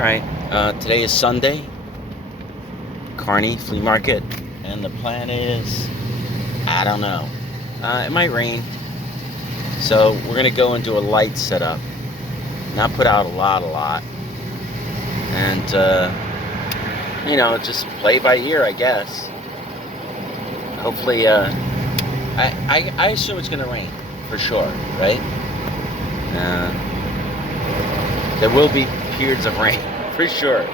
Alright, today is Sunday, Kearny Flea Market, and the plan is, I don't know, it might rain, so we're going to go and do a light setup, not put out a lot, and, you know, just play by ear, I guess. Hopefully, I assume it's going to rain, for sure, right? There will be periods of rain, for sure.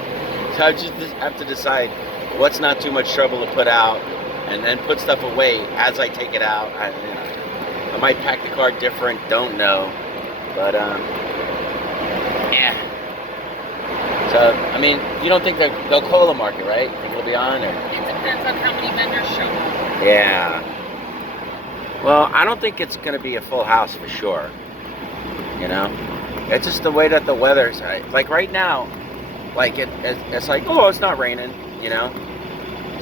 So I just have to decide what's not too much trouble to put out, and then put stuff away as I take it out. I might pack the car different, don't know. But, yeah. So, I mean, you don't think they'll call the market, right? Think it'll be on? Or? It depends on how many vendors show up. Yeah. Well, I don't think it's going to be a full house for sure. You know? It's just the way that the weather's, like right now, like it's like, oh, it's not raining, you know?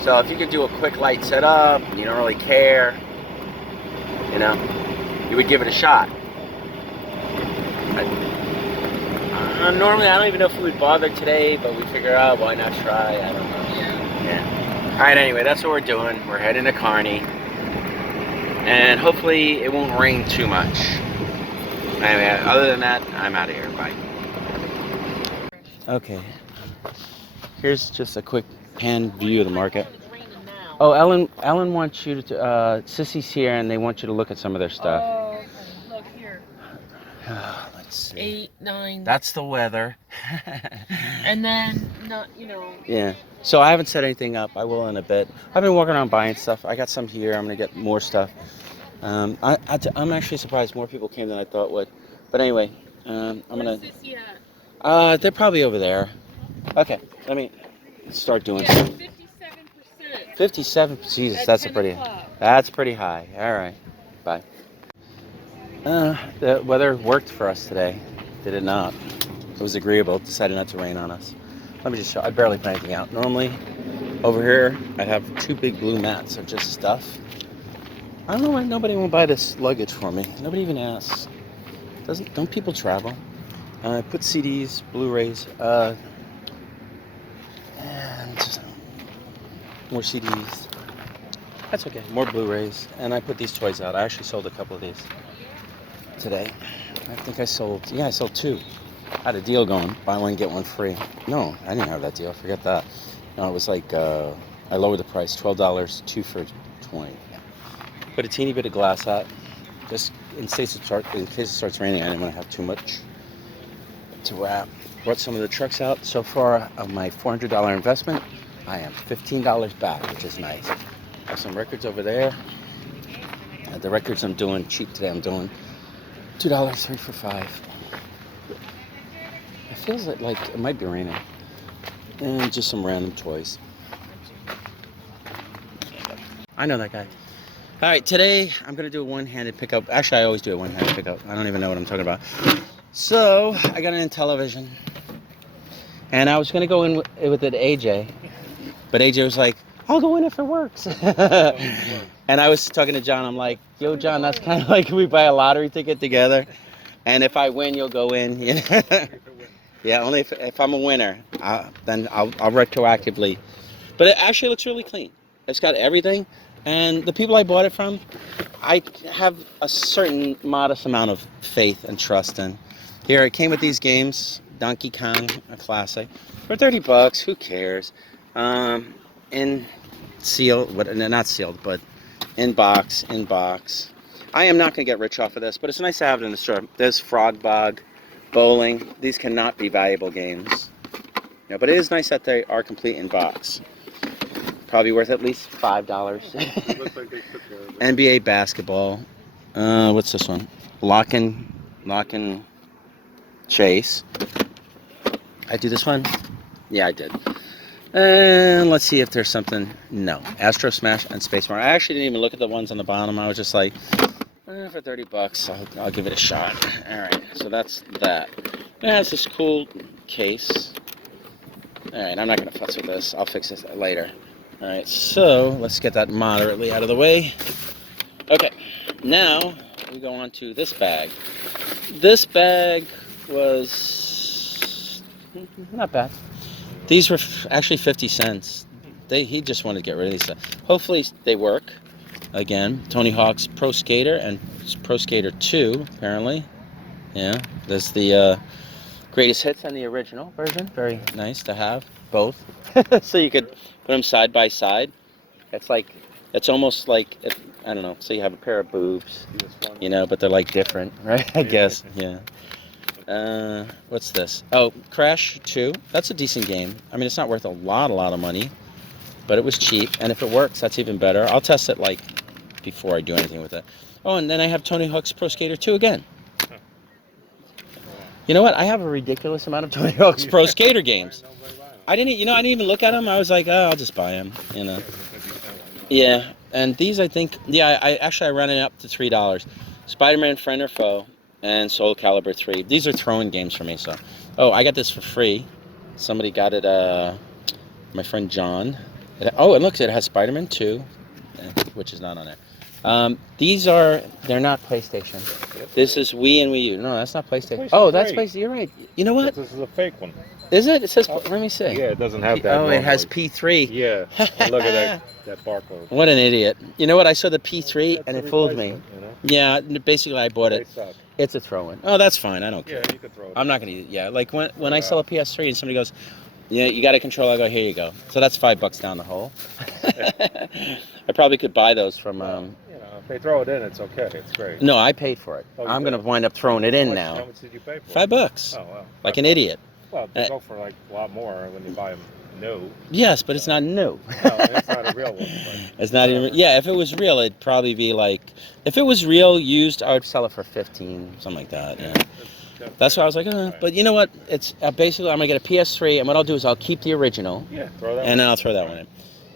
So if you could do a quick light setup, you don't really care, you know, you would give it a shot. Normally, I don't even know if we would bother today, but we figure out why not try, I don't know. Yeah. All right, anyway, that's what we're doing. We're heading to Kearny, and hopefully it won't rain too much. Anyway, other than that, I'm out of here. Bye. Okay. Here's just a quick pan view of the market. Oh, Ellen wants you to, Sissy's here, and they want you to look at some of their stuff. Oh, okay. Look here. Let's see. 8, 9. That's the weather. And then, not, you know. Yeah. So I haven't set anything up. I will in a bit. I've been walking around buying stuff. I got some here. I'm going to get more stuff. I'm actually surprised more people came than I thought would. But anyway, I'm going to... They're probably over there. Okay, let me start doing something. 57%. 57? Jesus, that's pretty high. All right, bye. The weather worked for us today. Did it not? It was agreeable. It decided not to rain on us. Let me just show. I barely put anything out. Normally, over here, I'd have 2 big blue mats of just stuff. I don't know why nobody won't buy this luggage for me. Nobody even asks. Don't people travel? I put CDs, Blu-rays, and more CDs. That's okay. More Blu-rays, and I put these toys out. I actually sold a couple of these today. I think I sold 2. I had a deal going, buy one get one free. No, I didn't have that deal. Forget that. No, it was like I lowered the price, $12, 2 for $20. Put a teeny bit of glass out, just in case it starts raining. I didn't want to have too much to wrap. Brought some of the trucks out. So far, of my $400 investment, I am $15 back, which is nice. I have some records over there. The records I'm doing cheap today. I'm doing $2, 3 for $5. It feels like it might be raining. And just some random toys. I know that guy. All right, today I'm going to do a one-handed pickup. Actually, I always do a one-handed pickup. I don't even know what I'm talking about. So, I got an Intellivision. And I was going to go in with it AJ. But AJ was like, I'll go in if it works. And I was talking to John. I'm like, yo, John, that's kind of like we buy a lottery ticket together. And if I win, you'll go in. Yeah, only if I'm a winner. Then I'll retroactively. But it actually looks really clean. It's got everything. And the people I bought it from, I have a certain modest amount of faith and trust in. Here, it came with these games, Donkey Kong, a classic, for $30. Who cares? In sealed, not sealed, but in box. I am not going to get rich off of this, but it's nice to have it in the store. There's Frog Bog, bowling. These cannot be valuable games. Yeah, but it is nice that they are complete in box. Probably worth at least $5. NBA basketball. What's this one? Lock and Chase. I do this one? Yeah, I did. And let's see if there's something. No. Astro Smash and Space Marine. I actually didn't even look at the ones on the bottom. I was just like, for $30, I'll give it a shot. All right, so that's that. It has this cool case. All right, I'm not going to fuss with this. I'll fix this later. All right, so let's get that moderately out of the way. Okay, now we go on to this bag. This bag was Not bad. These were actually 50 cents. He just wanted to get rid of these stuff. Hopefully they work. Again, Tony Hawk's Pro Skater and Pro Skater 2, apparently. Yeah, there's the greatest hits and the original version. Very nice to have both. So you could put them side by side. It's almost like, I don't know, so you have a pair of boobs, you know, but they're like different, right? I guess, yeah. What's this? Oh, Crash 2. That's a decent game. I mean, it's not worth a lot of money, but it was cheap. And if it works, that's even better. I'll test it, like, before I do anything with it. Oh, and then I have Tony Hawk's Pro Skater 2 again. You know what? I have a ridiculous amount of Tony Hawk's Pro Skater games. I didn't even look at them. I was like, oh, I'll just buy them, you know. Yeah, and these I think, yeah, I ran it up to $3. Spider-Man Friend or Foe and Soul Calibur 3. These are throw-in games for me, so. Oh, I got this for free. Somebody got it, my friend John. Oh, and look, it has Spider-Man 2, which is not on there. They're not PlayStation. This is Wii and Wii U. No, that's not PlayStation. Oh, that's PlayStation. You're right. You know what? This is a fake one. Is it? It says, let me see. Yeah, it doesn't have that. Oh, it has P3. Yeah, and look at that barcode. What an idiot. You know what? I saw the P3 and it fooled me. You know? Yeah, basically I bought it. They suck. It's a throw-in. Oh, that's fine. I don't care. Yeah, you can throw it. I'm not going to use it. Yeah, like when I sell a PS3 and somebody goes, yeah, you got a controller, I go, here you go. So that's $5 down the hole. I probably could buy those from... you know, if they throw it in, it's okay. It's great. No, I paid for it. Oh, I'm going to wind up throwing it in now. How much did you pay for it? $5. Oh, wow. Like an idiot. Well, they go for like a lot more when you buy them new. Yes, but it's not new. No, it's not a real one. But it's not even... Yeah, if it was real, it'd probably be like... If it was real, used, I would sell it for 15, something like that. Yeah. That's why I was like, but you know what? It's basically I'm gonna get a PS3, and what I'll do is I'll keep the original, throw that and then I'll throw that one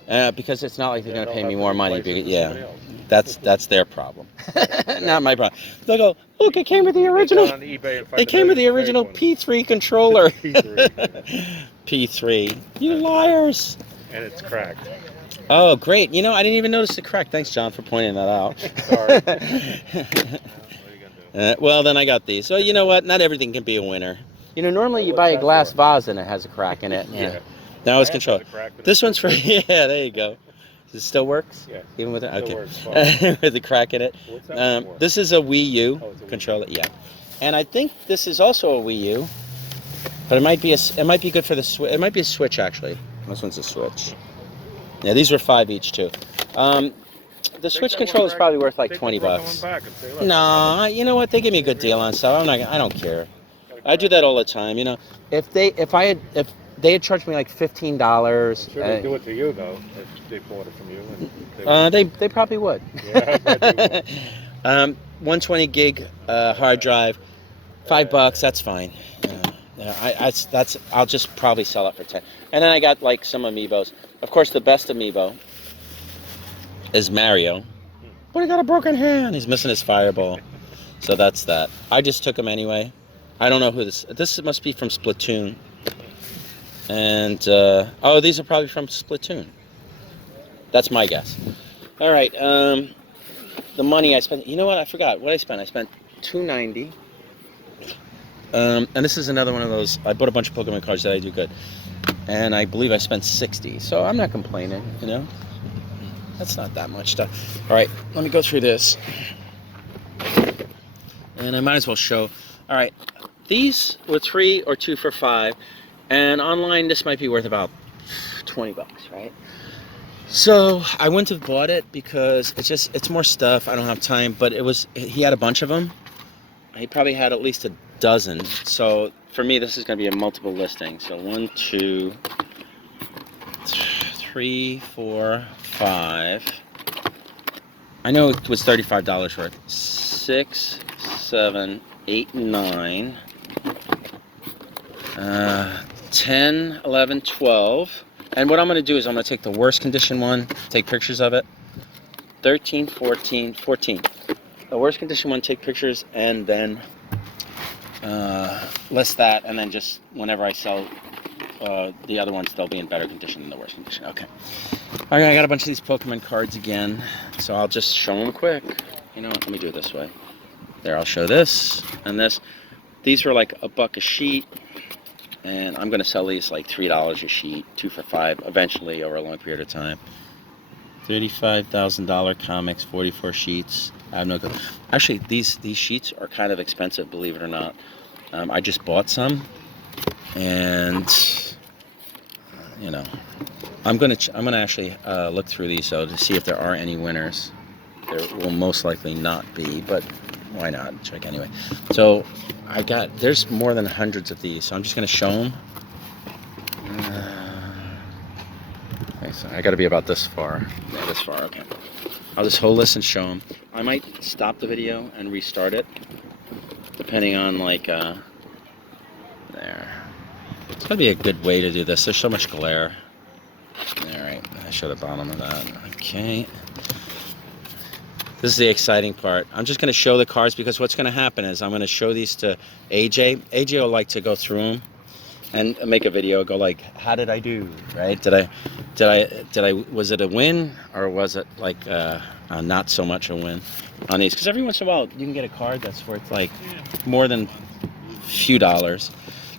in, because it's not like they're gonna pay me more money. Because, that's their problem, not my problem. They'll go, look, it came with the original. It came with the original P3 controller. P3, you liars! And it's cracked. Oh, great! You know, I didn't even notice the crack. Thanks, John, for pointing that out. Sorry. Well, then I got these. So you know what? Not everything can be a winner. You know, normally you buy a glass vase and it has a crack in it. Yeah. Now it's controlled. This one's for there you go. Does it still works? Yeah. Even with it, okay. Works with the crack in it. What's that for? This is a Wii U controller. Yeah. And I think this is also a Wii U, but it might be good for the Switch. It might be a Switch actually. This one's a Switch. Yeah, these were $5 each too. The Switch controller is probably worth like $20. No, you know what? They give me a good deal on stuff. I don't care. I do that all the time. You know, if they had charged me like $15. Sure, they do it to you though. If they bought it from you. They probably would. Yeah, I bet they would. 120 gig hard drive, $5. That's fine. I'll just probably sell it for 10. And then I got like some amiibos. Of course, the best amiibo is Mario, but he got a broken hand. He's missing his fireball. So that's that. I just took him anyway. I don't know who this must be from Splatoon. And oh, these are probably from Splatoon. That's my guess. All right, the money I spent, you know what? I forgot what I spent. I spent $2.90. And this is another one of those, I bought a bunch of Pokemon cards that I do good. And I believe I spent $60. So I'm not complaining, you know. That's not that much stuff. All right, let me go through this. And I might as well show. All right, these were 3 or 2 for $5. And online, this might be worth about $20, right? So I wouldn't have bought it because it's more stuff. I don't have time, but he had a bunch of them. He probably had at least a dozen. So for me, this is going to be a multiple listing. So 1, 2, 3, 4, 5. I know it was $35 worth. 6, 7, 8, 9. 10, 11, 12. And what I'm going to do is I'm going to take the worst condition one, take pictures of it. 13, 14, 14. The worst condition one, take pictures, and then list that, and then just whenever I sell the other ones, they'll be in better condition than the worst condition. Okay. All right, I got a bunch of these Pokemon cards again, so I'll just show them quick. You know what? Let me do it this way. There, I'll show this and this. These were like $1 a sheet, And I'm going to sell these like $3 a sheet, 2 for $5, eventually over a long period of time. $35,000 comics, 44 sheets. I have no clue. Actually, these sheets are kind of expensive, believe it or not. I just bought some, and you know, I'm gonna actually look through these though to see if there are any winners. There will most likely not be, but why not? Check anyway. So there's more than hundreds of these, so I'm just gonna show them. Okay, so I gotta be about this far. Yeah, this far, okay. I'll just hold this and show them. I might stop the video and restart it, depending on like, there. It's gonna be a good way to do this. There's so much glare. Alright, I show the bottom of that. Okay. This is the exciting part. I'm just going to show the cards because what's going to happen is I'm going to show these to AJ. AJ will like to go through them and make a video. Go like, how did I do? Right? Was it a win or was it like not so much a win on these? Because every once in a while you can get a card that's worth like more than a few dollars.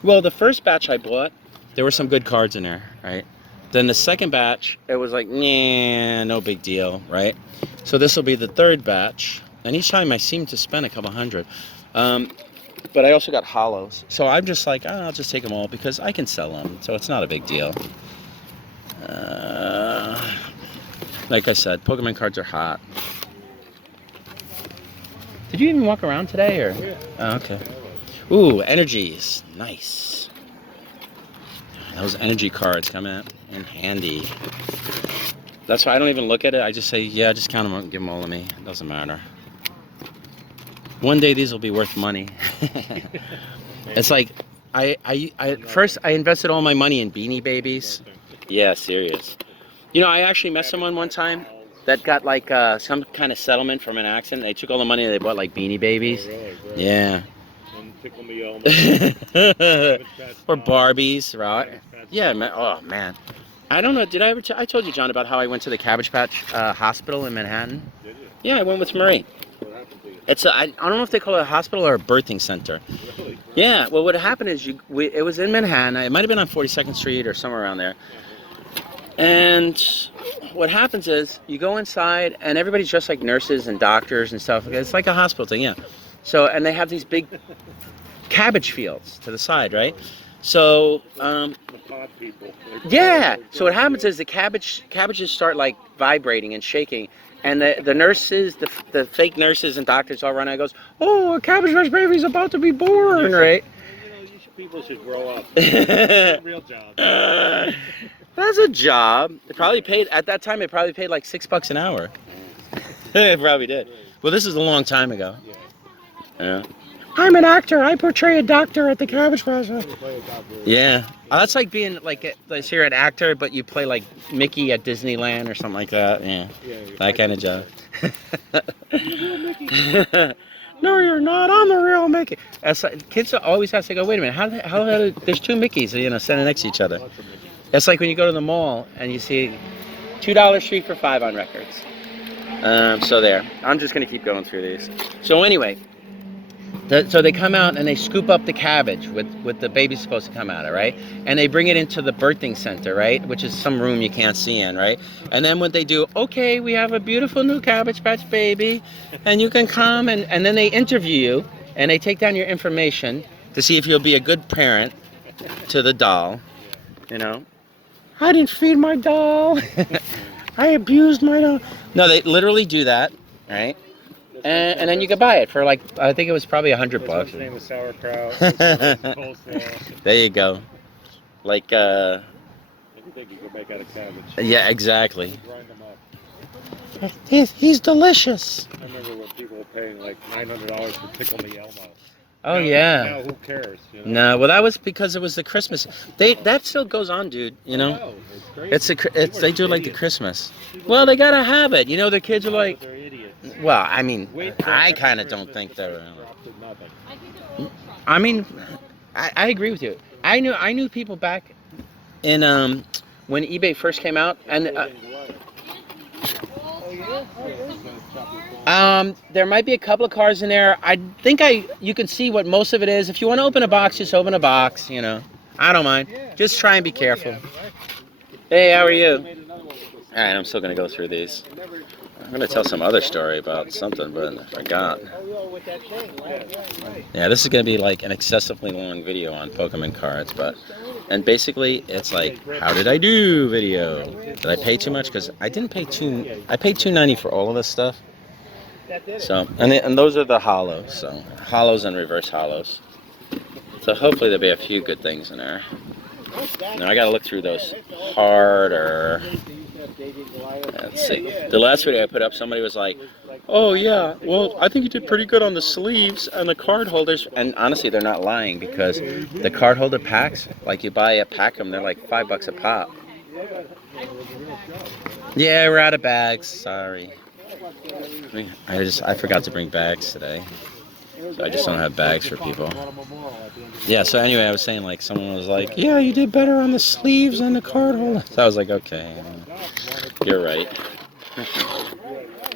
Well, the first batch I bought, there were some good cards in there, right? Then the second batch, it was like, nah, no big deal, right? So this will be the third batch, and each time I seem to spend a couple hundred. But I also got hollows, so I'm just like, I'll just take them all because I can sell them, so it's not a big deal. Like I said, Pokemon cards are hot. Did you even walk around today, or? Yeah. Oh, okay. Ooh, energies, nice. Those energy cards come in handy. That's why I don't even look at it. I just say, yeah, just count them out and give them all to me. It doesn't matter. One day these will be worth money. It's like, first I invested all my money in Beanie Babies. Yeah, serious. You know, I actually met someone one time that got like some kind of settlement from an accident. They took all the money and they bought like Beanie Babies. Oh, really? Great. Yeah. And Tickle Me Elmo. Or Barbies, right? Yeah, man. Oh, man. I don't know. Did I ever? I told you, John, about how I went to the Cabbage Patch Hospital in Manhattan. Did you? Yeah, I went with Marie. What happened to you? It's I don't know if they call it a hospital or a birthing center. Really? Yeah. Well, what happened is it was in Manhattan. It might have been on 42nd Street or somewhere around there. And what happens is you go inside and everybody's dressed like nurses and doctors and stuff. It's like a hospital thing, yeah. So and they have these big cabbage fields to the side, right? So, The pod people. yeah. So what happens is the cabbages start like vibrating and shaking, and the nurses, the fake nurses and doctors all run out and goes, "Oh, a Cabbage Patch baby's about to be born," right? You know, people should grow up. It's a real job. That's a job. It probably paid at that time. It probably paid like $6 an hour. It probably did. Well, this is a long time ago. Yeah. I'm an actor. I portray a doctor at the Cabbage Patch. Yeah. That's like being like you're an actor, but you play like Mickey at Disneyland or something like that. Yeah. That kind of job. No, you're not. I'm the real Mickey. Kids always have to go, wait a minute, how there's two Mickeys, standing next to each other. It's like when you go to the mall and you see $2 street for $5 on records. So there. I'm just going to keep going through these. So anyway, so they come out and they scoop up the cabbage with the baby supposed to come out of, right? And they bring it into the birthing center, right? Which is some room you can't see in, right? And then what they do, okay, we have a beautiful new Cabbage Patch baby, and you can come, and then they interview you, and they take down your information to see if you'll be a good parent to the doll, I didn't feed my doll. I abused my doll. No, they literally do that, right? And then you can buy it for like, I think it was probably $100. His name is sauerkraut. Coleslaw. There you go. Like, Everything you can make out of cabbage. Yeah, exactly. Grind them up. He's delicious. I remember when people were paying like $900 for Tickle Me Elmo. Oh, Now, yeah. Now who cares? No, well, that was because it was the Christmas. That still goes on, dude. No, it's crazy. They do like the Christmas. Well, they gotta have it. The kids are like. They're idiots. Well, I mean, Wait till I next kind of Christmas don't think to they're. drop to nothing. I mean, I agree with you. I knew people back in when eBay first came out, and there might be a couple of cars in there. I think you can see what most of it is. If you want to open a box, just open a box. I don't mind. Just try and be careful. Hey, how are you? Alright, I'm still going to go through these. I'm going to tell some other story about something, but I forgot. Yeah, this is going to be like an excessively long video on Pokemon cards, and basically it's like, how did I do video? Did I pay too much? Because I didn't pay I paid $2.90 for all of this stuff. So, and those are the hollows, so hollows and reverse hollows. So hopefully there'll be a few good things in there. Now I gotta look through those harder. Let's see. The last video I put up, somebody was like, "Oh yeah, well I think you did pretty good on the sleeves and the card holders." And honestly, they're not lying, because the card holder packs, like you buy a pack of them, they're like $5 a pop. Yeah, we're out of bags. Sorry. I forgot to bring bags today. So I just don't have bags for people. Yeah, so anyway, I was saying, like, someone was like, yeah, you did better on the sleeves and the card holder. So I was like, okay, you're right.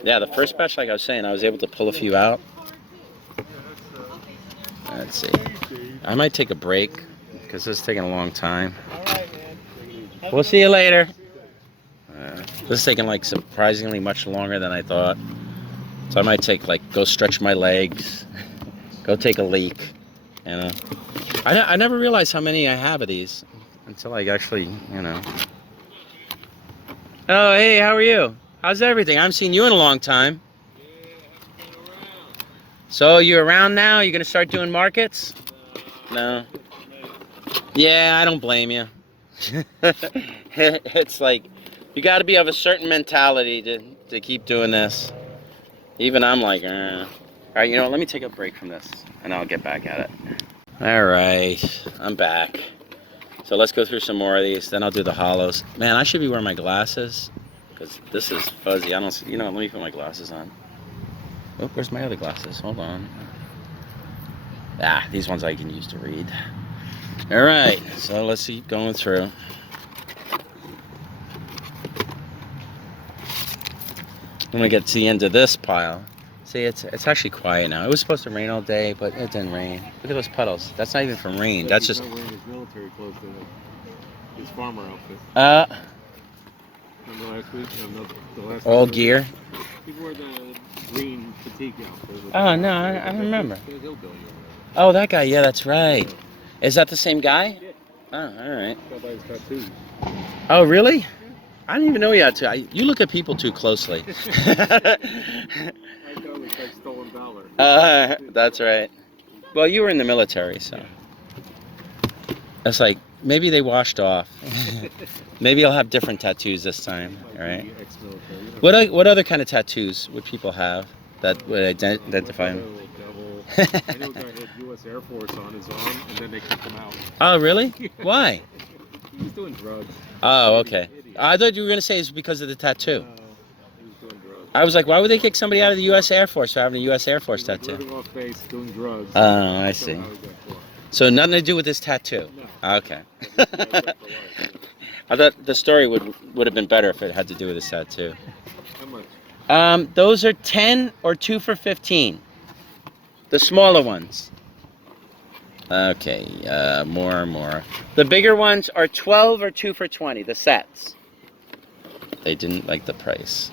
Yeah, the first batch, like I was saying, I was able to pull a few out. Let's see. I might take a break, because this is taking a long time. We'll see you later. This is taking, like, surprisingly much longer than I thought. So I might take, like, go stretch my legs. Go take a leak, you know. I never realized how many I have of these until I actually, you know. Oh, hey, how are you? How's everything? I haven't seen you in a long time. So you around now? You gonna start doing markets? No. Yeah, I don't blame you. It's like, you got to be of a certain mentality to keep doing this. Even I'm like, All right, you know what? Let me take a break from this, and I'll get back at it. All right, I'm back. So let's go through some more of these, then I'll do the hollows. Man, I should be wearing my glasses, because this is fuzzy. I don't see, you know, let me put my glasses on. Oh, where's my other glasses? Hold on. Ah, these ones I can use to read. All right, so let's keep going through. I'm gonna get to the end of this pile. See, it's actually quiet now. It was supposed to rain all day, but it didn't rain. Look at those puddles. That's not even from rain. That's just. He's not wearing his military clothes to his farmer outfit. Remember last week? No, the last all time gear. He wore the green fatigue outfit. Oh no, I don't remember. Oh, that guy. Yeah, that's right. Is that the same guy? Yeah. Oh, all right. Go by his tattoos. Oh, really? I didn't even know you had to. You look at people too closely. I know it's like stolen valor. That's right. Well, you were in the military, so. It's like, maybe they washed off. Maybe I'll have different tattoos this time, all right? What other kind of tattoos would people have that would identify them? I know a guy had U.S. Air Force on his arm, and then they kicked him out. Oh, really? Why? He was doing drugs. Oh, okay. I thought you were going to say it's because of the tattoo. No, he was doing drugs. I was like, why would they kick somebody out of the U.S. Air Force for having a U.S. Air Force tattoo? Living off base, doing drugs. Oh, I see. So nothing to do with this tattoo? No. Okay. I thought the story would have been better if it had to do with this tattoo. How much? Those are 10 or 2 for 15. The smaller ones. Okay, more. The bigger ones are 12 or 2 for 20, the sets. They didn't like the price.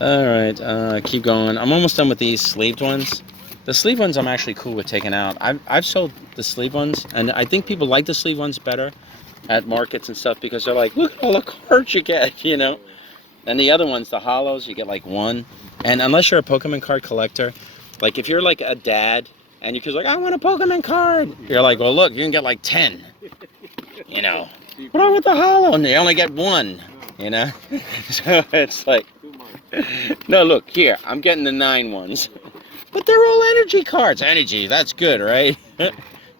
All right, keep going. I'm almost done with these sleeved ones. The sleeve ones I'm actually cool with taking out. I've sold the sleeve ones, and I think people like the sleeve ones better at markets and stuff, because they're like, look at all the cards you get, you know? And the other ones, the hollows, you get like 1. And unless you're a Pokemon card collector, like if you're like a dad, and your kid's like, I want a Pokemon card. You're like, well, look, you can get like 10. You know, what wrong with the hollow? And you only get 1, you know? So it's like, no, look, here, I'm getting the 9 ones. But they're all energy cards. Energy, that's good, right?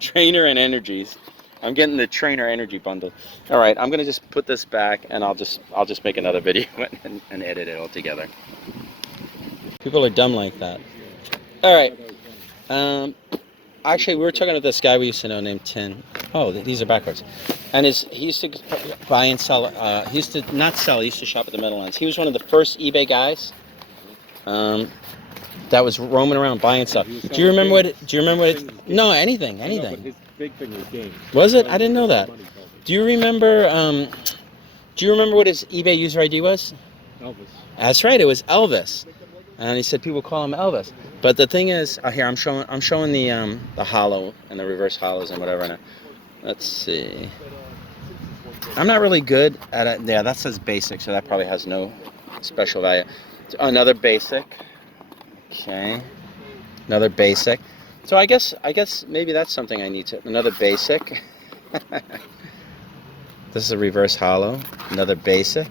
Trainer and energies. I'm getting the trainer energy bundle. All right, I'm gonna just put this back, and I'll just make another video and edit it all together. People are dumb like that. All right. Actually, we were talking to this guy we used to know named Tin. Oh, these are backwards. And he used to buy and sell. He used to not sell. He used to shop at the Meadowlands. He was one of the first eBay guys. That was roaming around buying stuff. Do you remember what? No, anything. No, but his big thing was games. Was it? I didn't know that. Do you remember? Do you remember what his eBay user ID was? Elvis. That's right. It was Elvis, and he said people call him Elvis. But the thing is, here I'm showing the hollow and the reverse hollows and whatever. Now, let's see. I'm not really good at it. Yeah, that says basic, so that probably has no special value. Another basic. Okay. Another basic. So I guess maybe that's something I need to. Another basic. This is a reverse hollow. Another basic.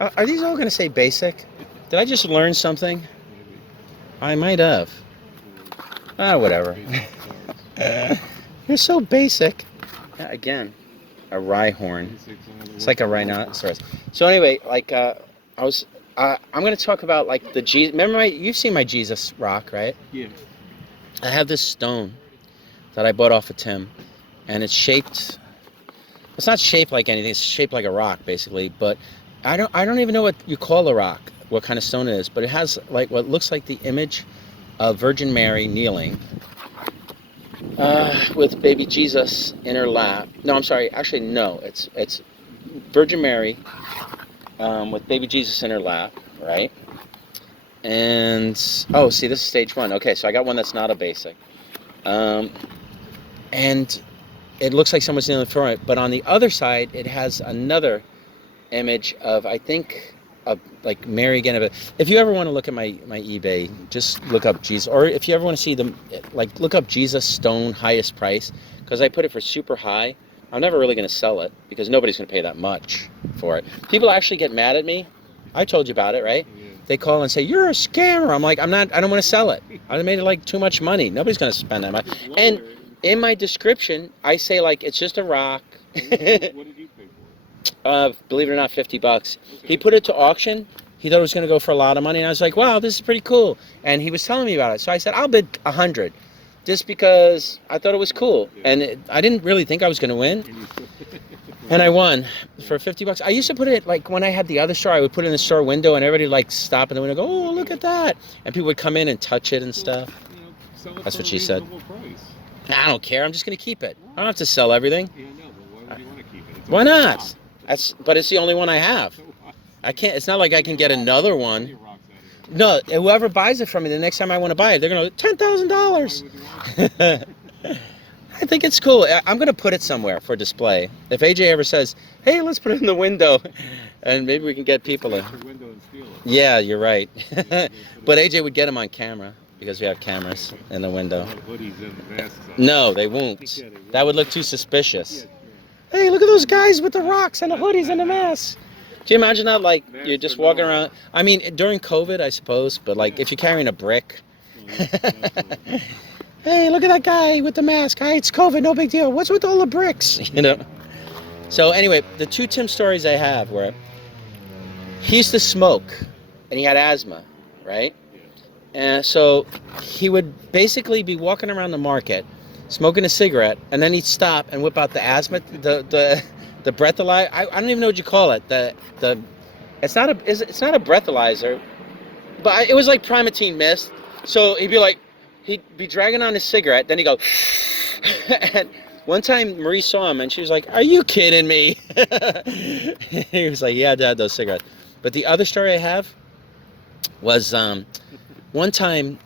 Are these all going to say basic? Did I just learn something? I might have. Whatever. You're so basic. Again, a rhyhorn. It's like a rhinoceros. So anyway, like I'm going to talk about like the Jesus. Remember, you've seen my Jesus rock, right? Yeah. I have this stone that I bought off of Tim, and it's shaped. It's not shaped like anything. It's shaped like a rock, basically. But I don't even know what you call a rock, what kind of stone it is. But it has like what looks like the image of Virgin Mary kneeling with baby Jesus in her lap. No, I'm sorry. Actually, no. It's Virgin Mary with baby Jesus in her lap, right? And oh, see, this is stage 1. Okay, so I got one that's not a basic, and it looks like someone's kneeling for it. But on the other side, it has another image of, I think, like Mary again. If you ever want to look at my eBay, just look up Jesus. Or if you ever want to see them, like look up Jesus stone highest price, because I put it for super high. I'm never really going to sell it because nobody's going to pay that much for it. People actually get mad at me. I told you about it, right? Yeah. They call and say, you're a scammer. I'm like, I don't want to sell it. I made it like too much money. Nobody's going to spend that much. And in my description, I say like, it's just a rock. What did you pay for it? Believe it or not, $50. Okay. He put it to auction. He thought it was going to go for a lot of money. And I was like, wow, this is pretty cool. And he was telling me about it. So I said, I'll bid 100 just because I thought it was cool. Yeah. And I didn't really think I was going to win. And I won for $50. I used to put it, like, when I had the other store, I would put it in the store window, and everybody would, like, stop in the window and go, oh, look at that. And people would come in and touch it and stuff. That's what she said. I don't care. I'm just going to keep it. I don't have to sell everything. Yeah, no, but why would you want to keep it? Why not? But it's the only one I have. I can't. It's not like I can get another one. No, whoever buys it from me, the next time I want to buy it, they're going to $10,000. I think it's cool. I'm going to put it somewhere for display. If AJ ever says, hey, let's put it in the window, and maybe we can get people in. Yeah, you're right. But AJ would get them on camera because we have cameras in the window. No, they won't. That would look too suspicious. Hey, look at those guys with the rocks and the hoodies and the masks. Do you imagine that? Like, you're just walking around. I mean, during COVID, I suppose, but like if you're carrying a brick. Hey, look at that guy with the mask. Hi, it's COVID, no big deal. What's with all the bricks? You know? So anyway, the two Tim stories I have were, he used to smoke, and he had asthma, right? And so he would basically be walking around the market, smoking a cigarette, and then he'd stop and whip out the asthma, the breathalyzer. I don't even know what you call it. It's not a breathalyzer, but it was like Primatine Mist. So he'd be like, he'd be dragging on his cigarette, then he'd go, and one time Marie saw him and she was like, are you kidding me? He was like, yeah, Dad, those cigarettes. But the other story I have was one time,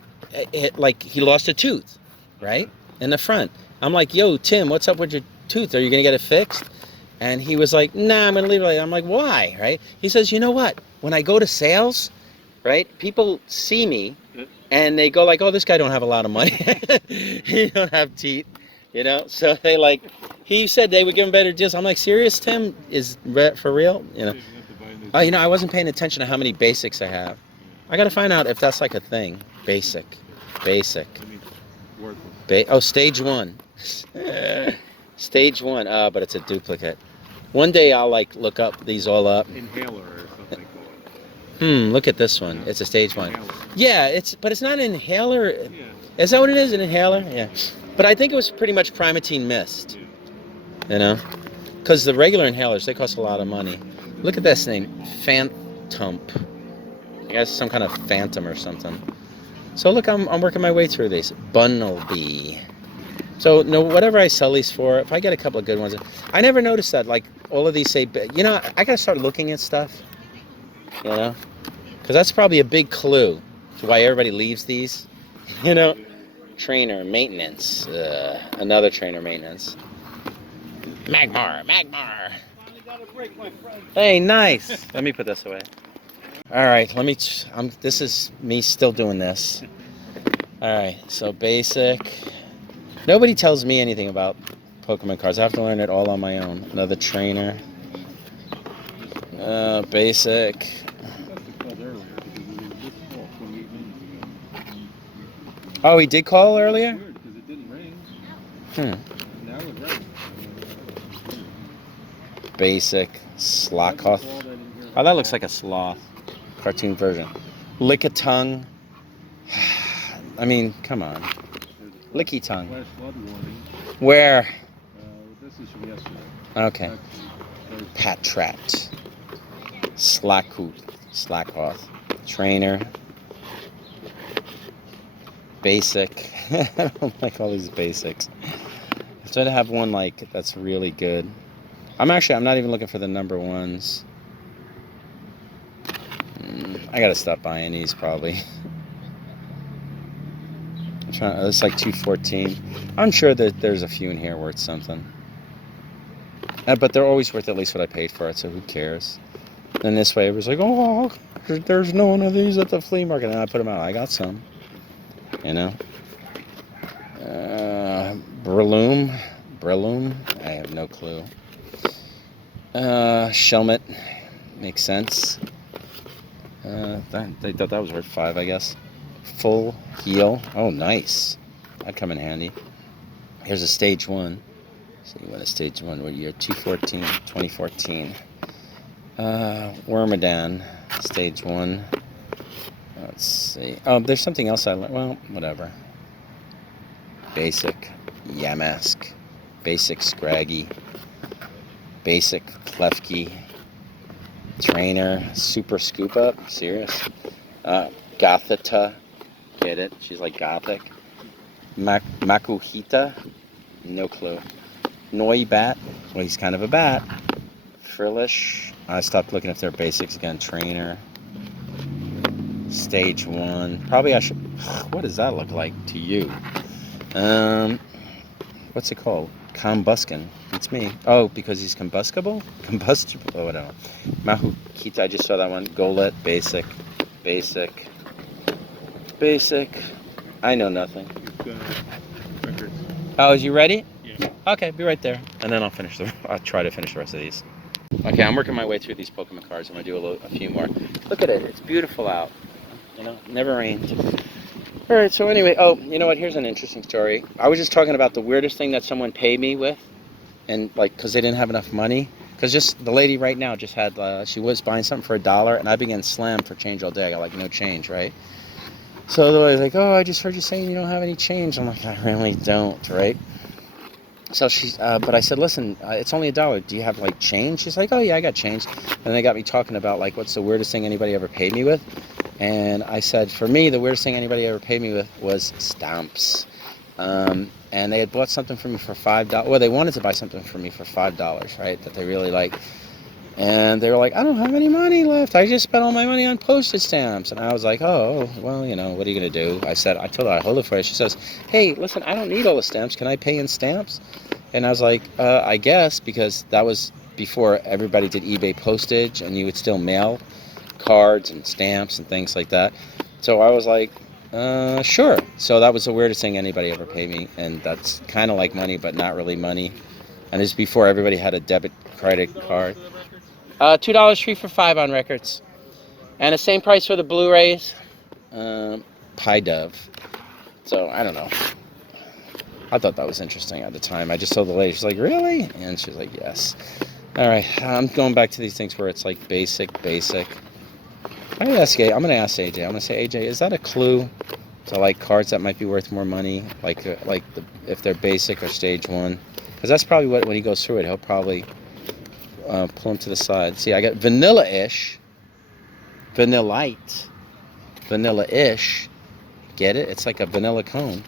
like, he lost a tooth, right, in the front. I'm like, yo, Tim, what's up with your tooth? Are you going to get it fixed? And he was like, nah, I'm going to leave it like that. I'm like, why, right? He says, you know what? When I go to sales, right, people see me, and they go like, oh, this guy don't have a lot of money. He don't have teeth, you know? So they like, he said they would give him better deals. I'm like, serious, Tim? Is for real? You know? Oh, you know, I wasn't paying attention to how many basics I have. I got to find out if that's like a thing. Basic. Oh, stage 1. Stage 1. But it's a duplicate. One day I'll like look up these all up. Inhaler or something. Look at this one. It's a stage 1. Yeah, but it's not an inhaler. Yeah. Is that what it is, an inhaler? Yeah. But I think it was pretty much Primatine Mist. You know? Because the regular inhalers, they cost a lot of money. Look at this name. Phantom. I guess some kind of phantom or something. So look, I'm working my way through these. Bunnelby. So no, whatever I sell these for, if I get a couple of good ones, I never noticed that. Like all of these say, you know, I gotta start looking at stuff. You know, because that's probably a big clue to why everybody leaves these. You know, trainer maintenance, another trainer maintenance. Magmar. Hey, nice. Let me put this away. All right, let me. This is me still doing this. All right, so basic. Nobody tells me anything about Pokemon cards. I have to learn it all on my own. Another trainer. Basic. Oh, he did call earlier? Weird, because it didn't ring. Now it rang. Basic. Slockoth. Oh, that looks like a sloth. Cartoon version. Lickitung. I mean, come on. Licky tongue. Flash flood warning. Where? This is from yesterday. Okay. Patrat. Slackoth. Trainer. Basic. I don't like all these basics. I try to have one like that's really good. I'm not even looking for the number ones. I gotta stop buying these probably. I'm trying. It's like 214. I'm sure that there's a few in here worth something. But they're always worth at least what I paid for it, so who cares? Then this way it was like, oh, there's no one of these at the flea market, and I put them out. I got some. You know. Breloom. I have no clue. Shelmet. Makes sense. They thought that was worth 5, I guess. Full heal. Oh, nice. That'd come in handy. Here's a stage 1. So you want a stage 1. What year? 2014. Wormadam. Stage 1. Let's see. Oh, there's something else I learned. Well, whatever. Basic. Yamask. Basic Scraggy. Basic Klefki. Trainer. Super Scoop Up. Serious. Gothita. Get it? She's like gothic. Makuhita. No clue. Noibat. Well, he's kind of a bat. Frillish. I stopped looking if they're basics again. Trainer. Stage 1. Probably I should. What does that look like to you? What's it called? Combuskin. It's me. Oh, because he's combustible? Combustible. Oh, whatever. Mahukita. I just saw that one. Golet. Basic. I know nothing. Oh, is you ready? Yeah. Okay, be right there. And then I'll try to finish the rest of these. Okay, I'm working my way through these Pokemon cards. I'm gonna do a few more. Look at it. It's beautiful out. You know, never rained. All right, so anyway, oh, you know what? Here's an interesting story. I was just talking about the weirdest thing that someone paid me with, and like, because they didn't have enough money. Because just the lady right now just had, she was buying something for $1, and I've been getting slammed for change all day. I got like no change, right? So the lady's like, oh, I just heard you saying you don't have any change. I'm like, I really don't, right? So but I said, listen, it's only $1. Do you have like change? She's like, oh yeah, I got change. And they got me talking about like, what's the weirdest thing anybody ever paid me with? And I said, for me, the weirdest thing anybody ever paid me with was stamps. And they had bought something for me for $5. Well, they wanted to buy something for me for $5, right? That they really liked. And they were like, I don't have any money left. I just spent all my money on postage stamps. And I was like, oh, well, you know, what are you going to do? I told her I'd hold it for you. She says, hey, listen, I don't need all the stamps. Can I pay in stamps? And I was like, I guess, because that was before everybody did eBay postage and you would still mail cards and stamps and things like that. So I was like, sure. So that was the weirdest thing anybody ever paid me. And that's kind of like money, but not really money. And this is before everybody had a debit credit card. $2 free for 5 on records. And the same price for the Blu-rays. Pie Dove. So, I don't know. I thought that was interesting at the time. I just told the lady, she's like, really? And she's like, yes. All right, I'm going back to these things where it's like basic. I'm going to ask AJ. I'm going to say, AJ, is that a clue to like cards that might be worth more money? Like if they're basic or stage 1? Because that's probably what, when he goes through it, he'll probably pull them to the side. See, I got vanilla-ish, vanillite, vanilla-ish. Get it? It's like a vanilla cone.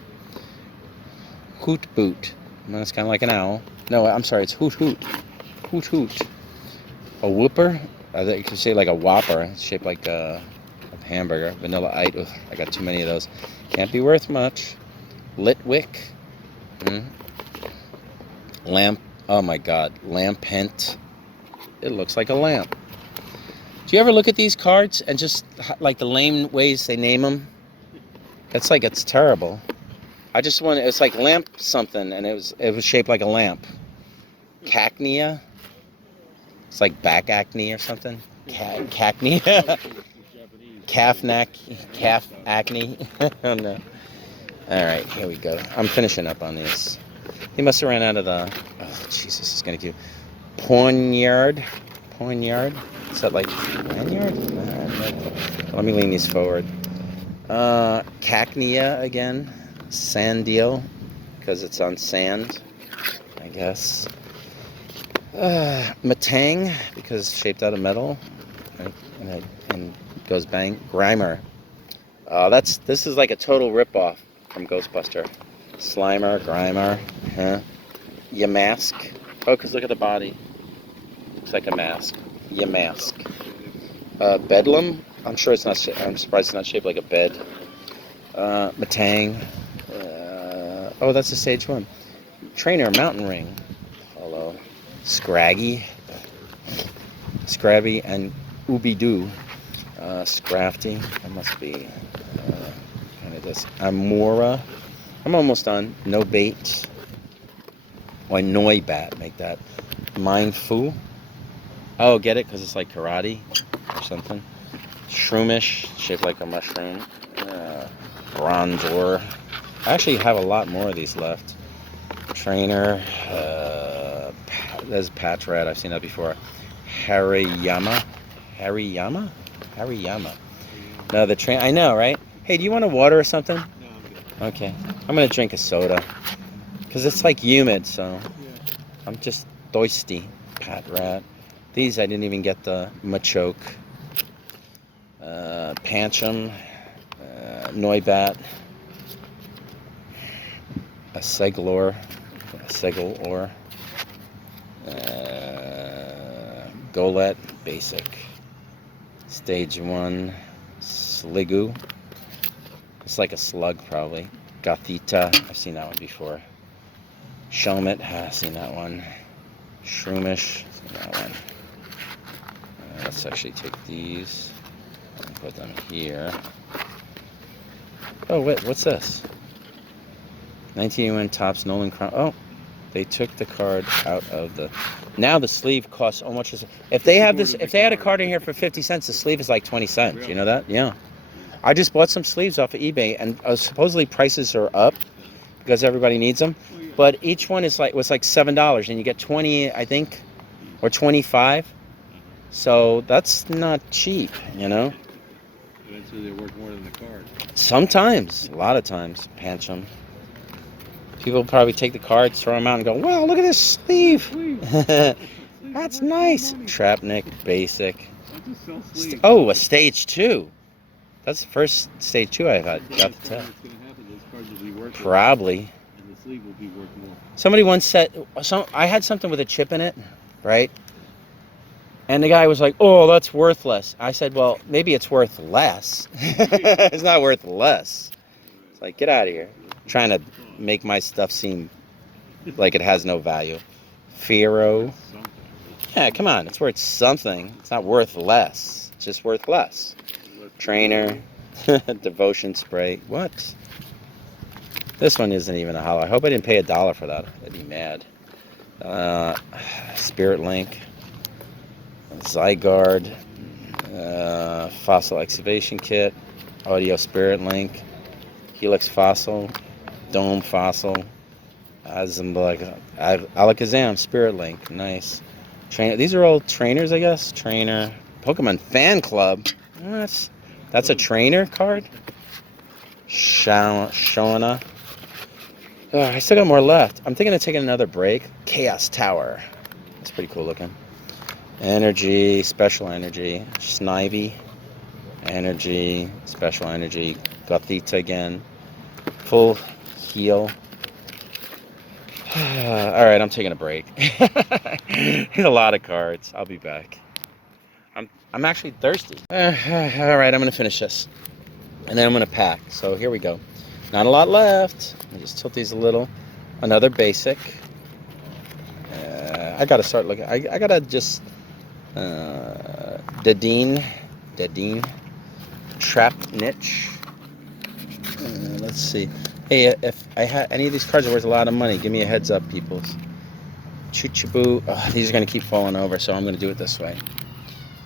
Hoot Boot. That's kind of like an owl. No, I'm sorry, it's Hoot Hoot. Hoot Hoot. A Whooper? I think you could say like a Whopper. It's shaped like a hamburger. Vanilla Ice. Ugh, I got too many of those. Can't be worth much. Litwick. Lamp. Oh my God. Lampent. It looks like a lamp. Do you ever look at these cards and just like the lame ways they name them? It's like it's terrible. I just want. It's like lamp something, and it was shaped like a lamp. Cacnea. It's like back acne or something. Cacnea. Calf acne. Oh no. All right, here we go. I'm finishing up on these. He must have ran out of the. Oh Jesus, it's gonna do. Poignard. Is that like lanyard? Let me lean these forward. Cacnea again. Sand deal, because it's on sand, I guess. Matang, because it's shaped out of metal, right? And goes bang. Grimer. This is like a total ripoff from Ghostbuster. Slimer, Grimer, Yamask. Oh, because look at the body. Looks like a mask. Yamask. Bedlam. I'm sure it's not. I'm surprised it's not shaped like a bed. Matang. Oh, that's a stage 1. Trainer, Mountain Ring. Hello. Scraggy, and Ooby-Doo. Scrafty. That must be kind of this. Amora. I'm almost done. No Bait. Or Noibat, make that. Mindful. Oh, get it? Because it's like karate or something. Shroomish, shaped like a mushroom. Bronzor. I actually have a lot more of these left. Trainer. There's Patch Rat. I've seen that before. Hariyama. No, the train. I know, right? Hey, do you want a water or something? No, I'm good. Okay. I'm gonna drink a soda because it's like humid, so I'm just thirsty. Pat Rat. These I didn't even get the Machoke. Pancham. Noibat. A Seglor. Golett, basic. Stage 1, Sliggoo. It's like a slug, probably. Gothita, I've seen that one before. Shelmet, I've seen that one. Shroomish, seen that one. Let's actually take these and put them here. Oh, wait, what's this? 1981 Topps Nolan Crown. Oh, they took the card out of the. Now the sleeve costs almost as. If they have this, if they had a card in here for 50 cents, the sleeve is like 20 cents. Really? You know that? Yeah. I just bought some sleeves off of eBay, and supposedly prices are up because everybody needs them. But each one was like $7, and you get 20, I think, or 25. So that's not cheap, you know. Eventually, they're worth more than the card. Sometimes, a lot of times, Pancham. People probably take the cards, throw them out, and go, "Wow, look at this sleeve! That's nice." Trapnik, basic. Oh, a stage 2. That's the first stage 2 I've had. Got the tell. Probably. And the sleeve will be worth more. Somebody once said, I had something with a chip in it, right? And the guy was like, "Oh, that's worthless." I said, "Well, maybe it's worth less." It's not worth less. It's like, get out of here. Trying to make my stuff seem like it has no value. Firo. Yeah, come on. It's worth something. It's not worth less. It's just worth less. Trainer. Devotion spray. What? This one isn't even a hollow. I hope I didn't pay $1 for that. I'd be mad. Spirit Link. Zygarde. Fossil Excavation Kit. Audio Spirit Link. Helix Fossil. Dome Fossil. Alakazam Spirit Link. Nice. Trainer. These are all trainers, I guess. Trainer. Pokemon Fan Club. That's a trainer card. Shona. Oh, I still got more left. I'm thinking of taking another break. Chaos Tower. It's pretty cool looking. Energy. Special Energy. Snivy. Energy. Special Energy. Gothita again. Full Heal. All right, I'm taking a break. There's a lot of cards. I'll be back. I'm actually thirsty. All right, I'm gonna finish this, and then I'm gonna pack. So here we go. Not a lot left. Let me just tilt these a little. Another basic. I gotta start looking. I gotta just Dedine Trapped Niche. Let's see. Hey, if I had any of these cards are worth a lot of money, give me a heads up, peoples. Choo-choo-boo. Oh, these are gonna keep falling over, so I'm gonna do it this way.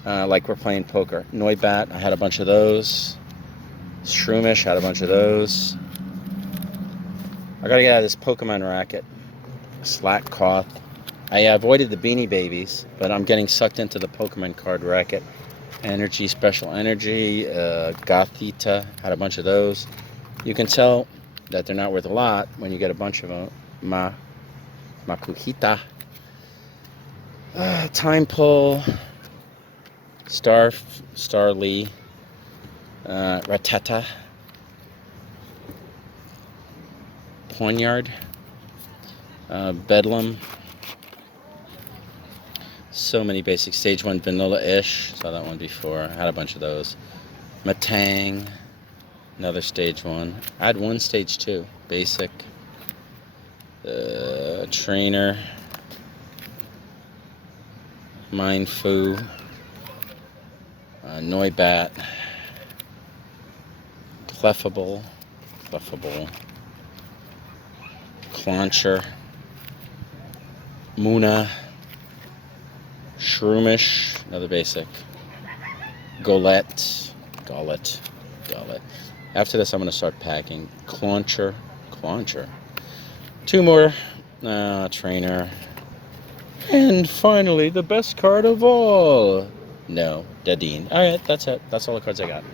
Like we're playing poker. Noibat, I had a bunch of those. Shroomish, had a bunch of those. I gotta get out of this Pokemon racket. Slack Koth. I avoided the Beanie Babies, but I'm getting sucked into the Pokemon card racket. Energy, Special Energy, Gothita, had a bunch of those. You can tell that they're not worth a lot when you get a bunch of them. Makuhita. Time Pull. Starly. Rattata. Poignard. Bedlam. So many basic. Stage 1 Vanilla-ish. Saw that one before. I had a bunch of those. Matang. Another Stage 1. I had one Stage 2. Basic. Trainer. Mindfu. Noibat. Clefable. Clauncher. Muna. Shroomish, another basic. Golett. After this, I'm going to start packing. Clauncher. Two more. Trainer. And finally, the best card of all. No, Dedine. Alright, that's it. That's all the cards I got.